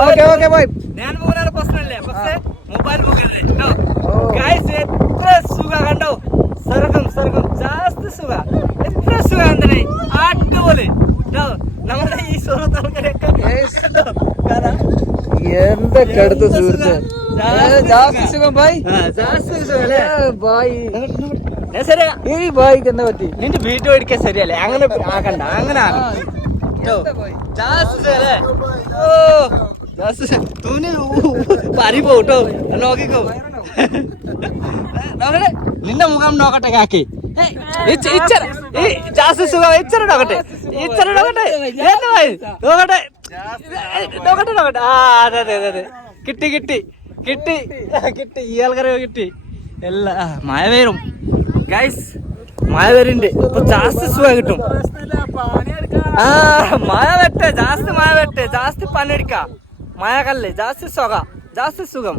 Okay okay boy ഞാൻ മൂന്നാറ് പ്രശ്നമല്ലേ പക്ഷേ മൊബൈൽ പോകരുത് കേട്ടോ ഓ. ഗായ്സ് എത്ര സുഖ കണ്ടോ? സ്വർഗം സ്വർഗം. ജാസ്തി സുഖ. എത്ര സുഖ എന്തിനെ അടിപൊളി. കേട്ടോ നമ്മുടെ ഈ സുഹൃത്ത് കാണാം. എന്തൊക്കെ അടുത്ത സുഹൃത്ത്. ജാസ്തി സുഖം. ആ, ജാസ്തി സുഖം അല്ലേ? ഞാൻ ശരിയാ. ഈ ബായിക്ക് എന്താ പറ്റി? നിന്റെ വീഡിയോ എടുക്കാൻ ശരിയല്ലേ? അങ്ങനെ ആക്കണ്ട അങ്ങനെ ആക്കണം. തൂന് മുഖം നോക്കട്ടെ കാക്കി. ഏയ്, ഇച്ച- ഇച്ചര ഈ ജാസ്തി സുഖം ഇച്ചര നോക്കട്ടെ. ഇച്ചര നോക്കട്ടെ. നോക്കട്ടെ. നോക്കട്ടെ നോക്കട്ടെ. ആ അതെ അതെ അതെ കിട്ടി കിട്ടി. കിട്ടി. കിട്ടി. ഇയാൾക്കറിയോ കിട്ടി. എല്ലാ മഴ വരും ഗൈസ് മഴ പേരുണ്ട് ഇപ്പൊ ജാസ്തി സുഖം കിട്ടും. ആ മഴ വെട്ടെ ജാസ്തി മഴ വെട്ടെ ജാസ്തി പണിയെടുക്ക മഴ കല്ലേ ജാസ്തി സുഖ ജാസ്തി സുഖം